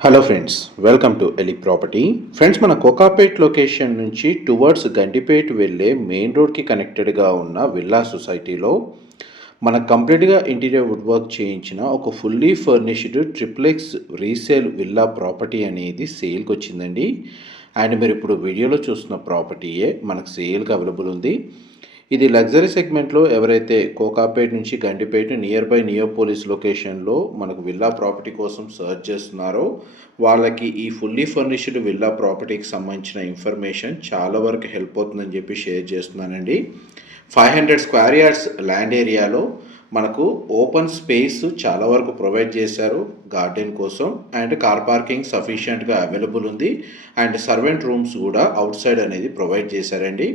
Hello friends welcome to Eli property friends మన Kokapet location నుంచి towards Gandipet వెళ్ళే మెయిన్ రోడ్కి కనెక్టెడ్గా ఉన్న విల్లా సొసైటీలో మన కంప్లీట్గా ఇంటీరియర్ వుడ్ వర్క్ చేయించిన ఒక fully furnished triplex resale villa property అనేది సేల్కి వచ్చిందండి. అండ్ మీరు ఇప్పుడు వీడియోలో చూస్తున్న ప్రాపర్టీయే మనకు సేల్కి అవైలబుల్ ఉంది. ఇది లగ్జరీ సెగ్మెంట్లో ఎవరైతే కోకాపేట్ నుంచి గండిపేట నియర్ బై నియోపోలిస్ లొకేషన్లో మనకు విల్లా ప్రాపర్టీ కోసం సర్చ్ చేస్తున్నారో వాళ్ళకి ఈ ఫుల్లీ ఫర్నిష్డ్ విల్లా ప్రాపర్టీకి సంబంధించిన ఇన్ఫర్మేషన్ చాలా వరకు హెల్ప్ అవుతుందని చెప్పి షేర్ చేస్తున్నానండి. Five hundred square yards land ఏరియాలో మనకు ఓపెన్ స్పేస్ చాలా వరకు ప్రొవైడ్ చేశారు గార్డెన్ కోసం అండ్ కార్ పార్కింగ్ సఫిషియెంట్గా అవైలబుల్ ఉంది అండ్ సర్వెంట్ రూమ్స్ కూడా అవుట్ సైడ్ అనేది ప్రొవైడ్ చేశారండి.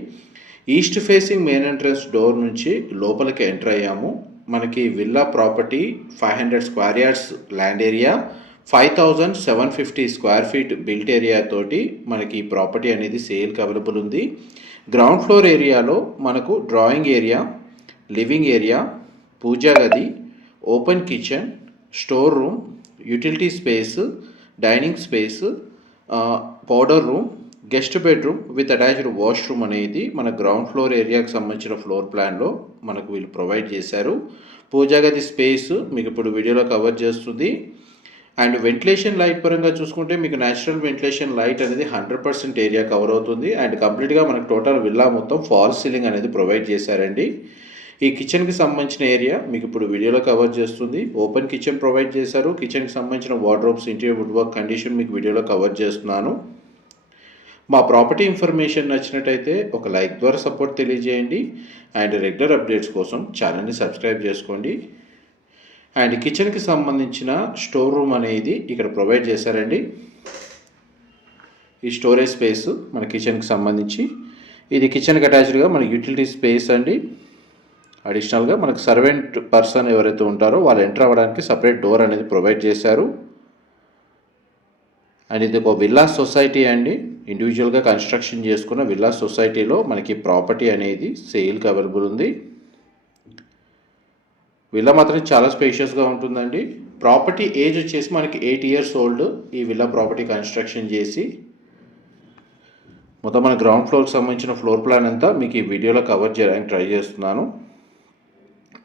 East facing main entrance door నుంచి లోపలికి ఎంటర్ అయ్యాము. మనకి villa property five hundred square yards land area five thousand seven fifty square feet built area తోటి మనకి ఈ ప్రాపర్టీ అనేది సేల్కి అవైలబుల్ ఉంది. గ్రౌండ్ ఫ్లోర్ ఏరియాలో మనకు డ్రాయింగ్ ఏరియా లివింగ్ ఏరియా పూజా గది open kitchen store room utility space dining space powder room guest bedroom with attached washroom అనేది మన గ్రౌండ్ ఫ్లోర్ ఏరియాకి సంబంధించిన ఫ్లోర్ ప్లాన్లో మనకు వీళ్ళు ప్రొవైడ్ చేశారు. పూజాగది స్పేస్ మీకు ఇప్పుడు వీడియోలో కవర్ చేస్తుంది. అండ్ వెంటిలేషన్ లైట్ పరంగా చూసుకుంటే మీకు న్యాచురల్ వెంటిలేషన్ లైట్ అనేది హండ్రెడ్ పర్సెంట్ ఏరియా కవర్ అవుతుంది. అండ్ కంప్లీట్గా మనకు టోటల్ విల్లా మొత్తం ఫాల్ సీలింగ్ అనేది ప్రొవైడ్ చేశారండి. ఈ కిచెన్కి సంబంధించిన ఏరియా మీకు ఇప్పుడు వీడియోలో కవర్ చేస్తుంది. ఓపెన్ కిచెన్ ప్రొవైడ్ చేశారు. కిచెన్కి సంబంధించిన wardrobes interior wood work condition మీకు వీడియోలో కవర్ చేస్తున్నాను. మా ప్రాపర్టీ ఇన్ఫర్మేషన్ నచ్చినట్టయితే ఒక లైక్ ద్వారా సపోర్ట్ తెలియజేయండి. అండ్ రెగ్యులర్ అప్డేట్స్ కోసం ఛానల్ని సబ్స్క్రైబ్ చేసుకోండి. అండ్ కిచెన్కి సంబంధించిన స్టోర్ రూమ్ అనేది ఇక్కడ ప్రొవైడ్ చేశారండి. ఈ స్టోరేజ్ స్పేస్ మన కిచెన్కి సంబంధించి. ఇది కిచెన్కి అటాచ్డ్గా మన యూటిలిటీ స్పేస్ అండి. అడిషనల్గా మనకు సర్వెంట్ పర్సన్ ఎవరైతే ఉంటారో వాళ్ళు ఎంటర్ అవ్వడానికి సపరేట్ డోర్ అనేది ప్రొవైడ్ చేశారు. అండ్ ఇది ఒక విల్లా సొసైటీ అండి. ఇండివిజువల్గా కన్స్ట్రక్షన్ చేసుకున్న విల్లా సొసైటీలో మనకి ప్రాపర్టీ అనేది సేల్కి అవైలబుల్ ఉంది. విల్లా మాత్రం చాలా స్పేషియస్గా ఉంటుందండి. ప్రాపర్టీ ఏజ్ వచ్చేసి మనకి ఎయిట్ ఇయర్స్ ఓల్డ్ ఈ విల్లా ప్రాపర్టీ కన్స్ట్రక్షన్ చేసి మొత్తం మన గ్రౌండ్ ఫ్లోర్కి సంబంధించిన ఫ్లోర్ ప్లాన్ అంతా మీకు ఈ వీడియోలో కవర్ చేయడానికి ట్రై చేస్తున్నాను.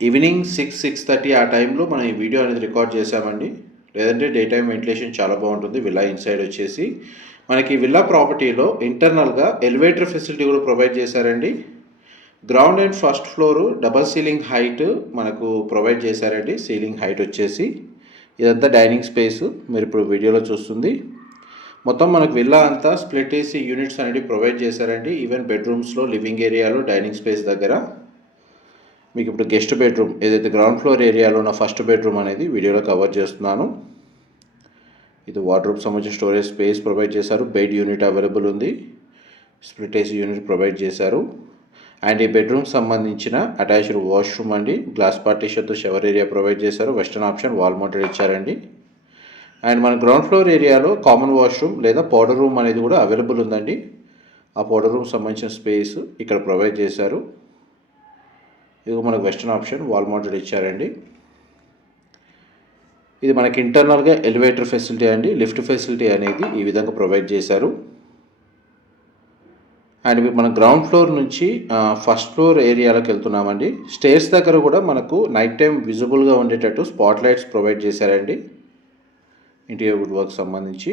ఈవినింగ్ సిక్స్ సిక్స్ థర్టీ ఆ టైంలో మనం ఈ వీడియో అనేది రికార్డ్ చేసామండి లేదంటే డే టైం వెంటిలేషన్ చాలా బాగుంటుంది. విలా ఇన్సైడ్ వచ్చేసి మనకి విల్లా ప్రాపర్టీలో ఇంటర్నల్గా ఎలివేటర్ ఫెసిలిటీ కూడా ప్రొవైడ్ చేశారండి. Ground and first floor double ceiling height మనకు ప్రొవైడ్ చేశారండి. సీలింగ్ హైట్ వచ్చేసి ఇదంతా డైనింగ్ స్పేస్ మీరు ఇప్పుడు వీడియోలో చూస్తుంది. మొత్తం మనకు విల్లా అంతా స్ప్లిట్ ఏసీ యూనిట్స్ అనేవి ప్రొవైడ్ చేశారండి. ఈవెన్ బెడ్రూమ్స్లో లివింగ్ ఏరియాలో డైనింగ్ స్పేస్ దగ్గర. మీకు ఇప్పుడు గెస్ట్ బెడ్రూమ్ ఏదైతే గ్రౌండ్ ఫ్లోర్ ఏరియాలో ఉన్న ఫస్ట్ బెడ్రూమ్ అనేది వీడియోలో కవర్ చేస్తున్నాను. ఇది వార్డ్రోబ్ సంబంధించిన స్టోరేజ్ స్పేస్ ప్రొవైడ్ చేశారు. బెడ్ యూనిట్ అవైలబుల్ ఉంది. స్ప్లిట్ ఏసీ యూనిట్ ప్రొవైడ్ చేశారు. అండ్ ఈ బెడ్రూమ్ సంబంధించిన అటాచ్డ్ వాష్రూమ్ అండి. గ్లాస్ పార్టీషన్తో షవర్ ఏరియా ప్రొవైడ్ చేశారు. వెస్టర్న్ ఆప్షన్ వాల్ మౌంటెడ్ ఇచ్చారండి. అండ్ మన గ్రౌండ్ ఫ్లోర్ ఏరియాలో కామన్ వాష్రూమ్ లేదా పౌడర్ రూమ్ అనేది కూడా అవైలబుల్ ఉందండి. ఆ పౌడర్ రూమ్ సంబంధించిన స్పేస్ ఇక్కడ ప్రొవైడ్ చేశారు. ఇది మనకు వెస్టర్న్ ఆప్షన్ వాల్ మౌంటెడ్ ఇచ్చారండి. ఇది మనకి ఇంటర్నల్గా ఎలివేటర్ ఫెసిలిటీ అండి. లిఫ్ట్ ఫెసిలిటీ అనేది ఈ విధంగా ప్రొవైడ్ చేశారు. అండ్ మనం గ్రౌండ్ ఫ్లోర్ నుంచి ఫస్ట్ ఫ్లోర్ ఏరియాలోకి వెళ్తున్నామండి. స్టేర్స్ దగ్గర కూడా మనకు నైట్ టైం విజిబుల్గా ఉండేటట్టు స్పాట్ లైట్స్ ప్రొవైడ్ చేశారండి. ఇంటీరియర్ వుడ్ వర్క్ సంబంధించి.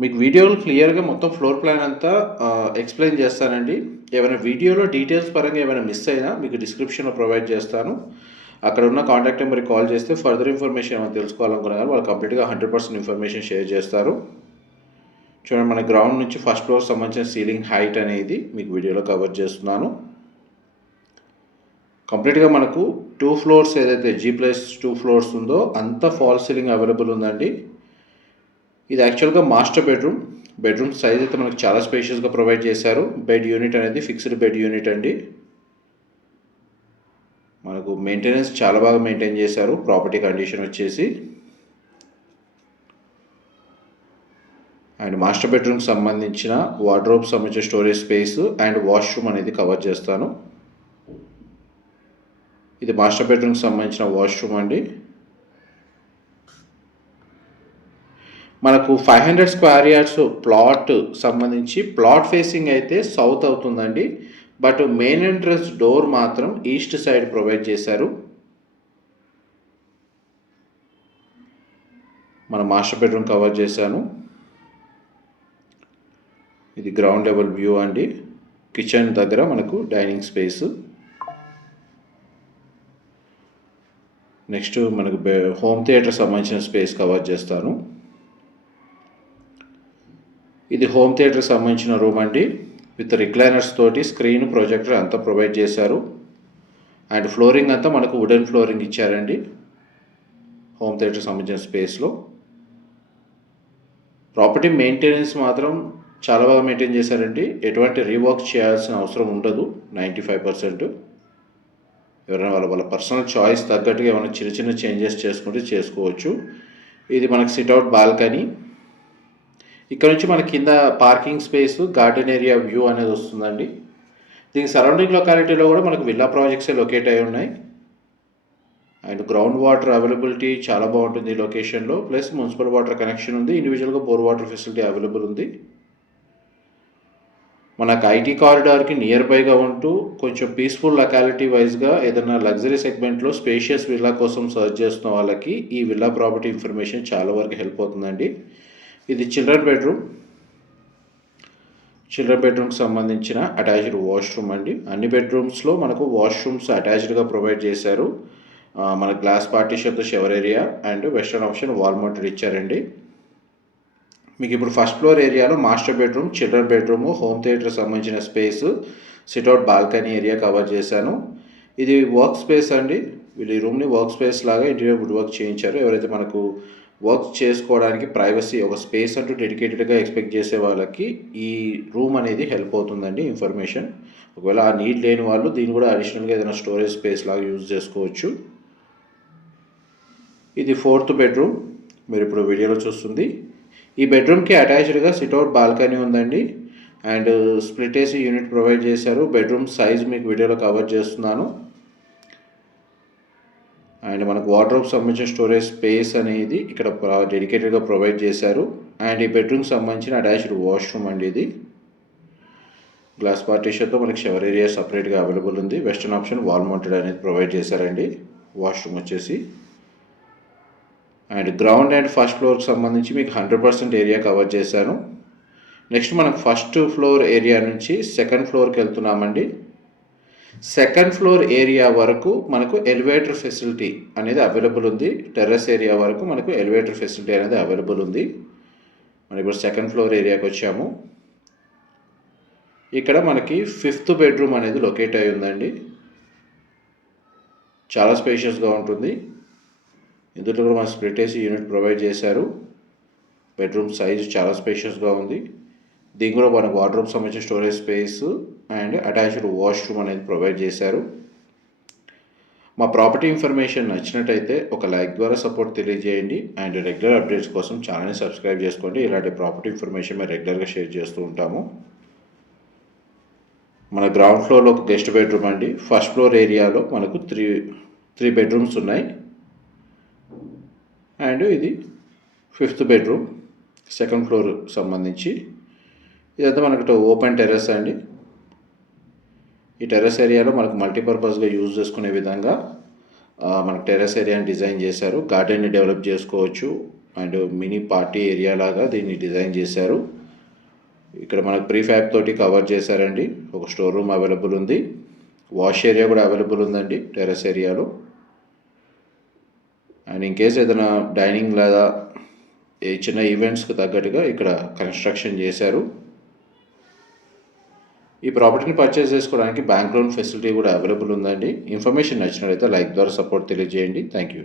మీకు వీడియోలు క్లియర్గా మొత్తం ఫ్లోర్ ప్లాన్ అంతా ఎక్స్ప్లెయిన్ చేస్తానండి. ఏమైనా వీడియోలో డీటెయిల్స్ పరంగా ఏమైనా మిస్ అయినా మీకు డిస్క్రిప్షన్లో ప్రొవైడ్ చేస్తాను. అక్కడ ఉన్న కాంటాక్ట్ నెంబర్కి కాల్ చేస్తే ఫర్దర్ ఇన్ఫర్మేషన్ ఏమైనా తెలుసుకోవాలనుకున్నారు వాళ్ళు కంప్లీట్గా హండ్రెడ్ పర్సెంట్ ఇన్ఫర్మేషన్ షేర్ చేస్తారు. చూడండి మన గ్రౌండ్ నుంచి ఫస్ట్ ఫ్లోర్ సంబంధించిన సీలింగ్ హైట్ అనేది మీకు వీడియోలో కవర్ చేస్తున్నాను. కంప్లీట్గా మనకు టూ ఫ్లోర్స్ ఏదైతే జీ ప్లస్ టూ ఫ్లోర్స్ ఉందో అంత ఫాల్ సీలింగ్ అవైలబుల్ ఉందండి. ఇది యాక్చువల్గా మాస్టర్ బెడ్రూమ్ బెడ్రూమ్ సైజ్ అయితే మనకు చాలా స్పేషియస్గా ప్రొవైడ్ చేశారు. బెడ్ యూనిట్ అనేది ఫిక్స్డ్ బెడ్ యూనిట్ అండి. మనకు మెయింటెనెన్స్ చాలా బాగా మెయింటైన్ చేశారు. ప్రాపర్టీ కండిషన్ వచ్చేసి అండ్ మాస్టర్ బెడ్రూమ్కి సంబంధించిన వార్డ్రోబ్ సంబంధించిన స్టోరేజ్ స్పేస్ అండ్ వాష్రూమ్ అనేది కవర్ చేస్తాను. ఇది మాస్టర్ బెడ్రూమ్కి సంబంధించిన వాష్రూమ్ అండి. మనకు five hundred square yards plot సంబంధించి ప్లాట్ ఫేసింగ్ అయితే సౌత్ అవుతుందండి. బట్ మెయిన్ ఎంట్రన్స్ డోర్ మాత్రం ఈస్ట్ సైడ్ ప్రొవైడ్ చేశారు. మన మాస్టర్ బెడ్రూమ్ కవర్ చేశాను. ఇది గ్రౌండ్ లెవెల్ వ్యూ అండి. కిచెన్ దగ్గర మనకు డైనింగ్ స్పేస్. నెక్స్ట్ మనకు హోమ్ థియేటర్ సంబంధించిన స్పేస్ కవర్ చేస్తాను. ఇది హోమ్ థియేటర్ సంబంధించిన రూమ్ అండి. విత్ రిక్లైనర్స్ తోటి స్క్రీన్ ప్రొజెక్టర్ అంతా ప్రొవైడ్ చేశారు. అండ్ ఫ్లోరింగ్ అంతా మనకు వుడెన్ ఫ్లోరింగ్ ఇచ్చారండి. హోమ్ థియేటర్ సంబంధించిన స్పేస్లో. ప్రాపర్టీ మెయింటెనెన్స్ మాత్రం చాలా బాగా మెయింటైన్ చేశారండి. ఎటువంటి రీవర్క్ చేయాల్సిన అవసరం ఉండదు. Ninety five percent. ఎవరైనా వాళ్ళ వాళ్ళ పర్సనల్ చాయిస్ తగ్గట్టుగా ఏమైనా చిన్న చిన్న చేంజెస్ చేసుకుంటే చేసుకోవచ్చు. ఇది మనకి సిట్అవుట్ బాల్కనీ. ఇక్కడ నుంచి మన కింద parking space garden area view అనేది వస్తుందండి. దీనికి సరౌండింగ్ లొకాలిటీలో కూడా మనకు విల్లా ప్రాజెక్ట్సే లొకేట్ అయి ఉన్నాయి. అండ్ గ్రౌండ్ వాటర్ అవైలబిలిటీ చాలా బాగుంటుంది ఈ లొకేషన్లో. ప్లస్ మున్సిపల్ వాటర్ కనెక్షన్ ఉంది. ఇండివిజువల్గా బోర్ వాటర్ ఫెసిలిటీ అవైలబుల్ ఉంది. మనకు ఐటీ కారిడార్కి నియర్ బైగా ఉంటూ కొంచెం పీస్ఫుల్ లొకాలిటీ వైజ్గా ఏదైనా లగ్జరీ సెగ్మెంట్లో స్పేషియస్ విల్లా కోసం సర్చ్ చేస్తున్న వాళ్ళకి ఈ విల్లా ప్రాపర్టీ ఇన్ఫర్మేషన్ చాలా వరకు హెల్ప్ అవుతుందండి. ఇది చిల్డ్రన్ బెడ్రూమ్. చిల్డ్రన్ బెడ్రూమ్కి సంబంధించిన అటాచ్డ్ వాష్రూమ్ అండి. అన్ని బెడ్రూమ్స్లో మనకు వాష్రూమ్స్ అటాచ్డ్గా ప్రొవైడ్ చేశారు. మన glass పార్టీషన్తో shower area and western option wall mounted ఇచ్చారండి. మీకు ఇప్పుడు ఫస్ట్ ఫ్లోర్ ఏరియాలో master bedroom children bedroom home theatre సంబంధించిన space sit out balcony area cover చేశాను. ఇది వర్క్ స్పేస్ అండి. వీళ్ళు ఈ రూమ్ని వర్క్ స్పేస్ లాగా ఇంటీరియర్ వుడ్ వర్క్ చేయించారు. ఎవరైతే మనకు వర్క్ చేసుకోవడానికి ప్రైవసీ ఒక స్పేస్ అంటూ డెడికేటెడ్గా ఎక్స్పెక్ట్ చేసే వాళ్ళకి ఈ రూమ్ అనేది హెల్ప్ అవుతుందండి ఇన్ఫర్మేషన్ ఒకవేళ ఆ నీడ్ లేని వాళ్ళు దీన్ని కూడా అడిషనల్గా ఏదైనా స్టోరేజ్ స్పేస్ లాగా యూజ్ చేసుకోవచ్చు. ఇది ఫోర్త్ బెడ్రూమ్ మీరు ఇప్పుడు వీడియోలో చూస్తుంది. ఈ బెడ్రూమ్కి అటాచ్డ్గా సిట్అవుట్ బాల్కనీ ఉందండి. And split AC unit provide చేశారు. బెడ్రూమ్ సైజ్ మీకు వీడియోలో కవర్ చేస్తున్నాను. అండ్ మనకు వార్డ్రోబ్ సంబంధించిన స్టోరేజ్ స్పేస్ అనేది ఇక్కడ డెడికేటెడ్గా ప్రొవైడ్ చేశారు. అండ్ ఈ బెడ్రూమ్కి సంబంధించిన అటాచ్డ్ వాష్రూమ్ అండి ఇది. గ్లాస్ పార్టీషన్తో మనకి షవర్ ఏరియా సపరేట్గా అవైలబుల్ ఉంది. వెస్టర్న్ ఆప్షన్ వాల్ మౌంటెడ్ అనేది ప్రొవైడ్ చేశారండి. వాష్రూమ్ వచ్చేసి. అండ్ గ్రౌండ్ అండ్ ఫస్ట్ ఫ్లోర్కి సంబంధించి మీకు హండ్రెడ్ పర్సెంట్ ఏరియా కవర్ చేశాను. నెక్స్ట్ మనం ఫస్ట్ ఫ్లోర్ ఏరియా నుంచి సెకండ్ ఫ్లోర్కి వెళ్తున్నామండి. సెకండ్ ఫ్లోర్ ఏరియా వరకు మనకు ఎలివేటర్ ఫెసిలిటీ అనేది అవైలబుల్ ఉంది. టెర్రస్ ఏరియా వరకు మనకు ఎలివేటర్ ఫెసిలిటీ అనేది అవైలబుల్ ఉంది. మనం ఇప్పుడు సెకండ్ ఫ్లోర్ ఏరియాకి వచ్చాము. ఇక్కడ మనకి ఫిఫ్త్ బెడ్రూమ్ అనేది లొకేట్ అయి ఉందండి. చాలా స్పేషియస్గా ఉంటుంది. ఇందులో కూడా మన స్ప్లిట్ ఏసీ యూనిట్ ప్రొవైడ్ చేశారు. బెడ్రూమ్ సైజ్ చాలా స్పేషియస్గా ఉంది. దీని కూడా మనకు వార్డ్రోబ్ సంబంధించిన storage space. And attached washroom అనేది ప్రొవైడ్ చేశారు. మా ప్రాపర్టీ ఇన్ఫర్మేషన్ నచ్చినట్టయితే ఒక లైక్ ద్వారా సపోర్ట్ తెలియజేయండి. అండ్ రెగ్యులర్ అప్డేట్స్ కోసం ఛానల్ని సబ్స్క్రైబ్ చేసుకోండి. ఇలాంటి ప్రాపర్టీ ఇన్ఫర్మేషన్ మేము రెగ్యులర్గా షేర్ చేస్తూ ఉంటాము. మన గ్రౌండ్ ఫ్లోర్లో ఒక గెస్ట్ బెడ్రూమ్ అండి. ఫస్ట్ ఫ్లోర్ ఏరియాలో మనకు త్రీ త్రీ బెడ్రూమ్స్ ఉన్నాయి. అండ్ ఇది ఫిఫ్త్ బెడ్రూమ్ సెకండ్ ఫ్లోర్ సంబంధించి. ఇదంతా మనకు ఓపెన్ టెర్రస్ అండి. ఈ టెర్రస్ ఏరియాలో మనకు మల్టీపర్పస్గా యూజ్ చేసుకునే విధంగా మనకు టెర్రస్ ఏరియాని డిజైన్ చేశారు. గార్డెన్ని డెవలప్ చేసుకోవచ్చు. అండ్ మినీ పార్టీ ఏరియా లాగా దీన్ని డిజైన్ చేశారు. ఇక్కడ మనకు ప్రీ ఫ్యాబ్ తోటి కవర్ చేశారండి. ఒక స్టోర్ రూమ్ అవైలబుల్ ఉంది. వాష్ ఏరియా కూడా అవైలబుల్ ఉందండి టెర్రస్ ఏరియాలో అండ్ ఇన్ కేస్ ఏదైనా డైనింగ్ లేదా ఏ చిన్న ఈవెంట్స్కి తగ్గట్టుగా ఇక్కడ కన్స్ట్రక్షన్ చేశారు. ఈ ప్రాపర్టీని పర్చేస్ చేసుకోవడానికి బ్యాంక్ లోన్ ఫెసిలిటీ కూడా అవైలబుల్ ఉందండి. ఇన్ఫర్మేషన్ నచ్చినట్లయితే లైక్ ద్వారా సపోర్ట్ తెలియజేయండి. Thank you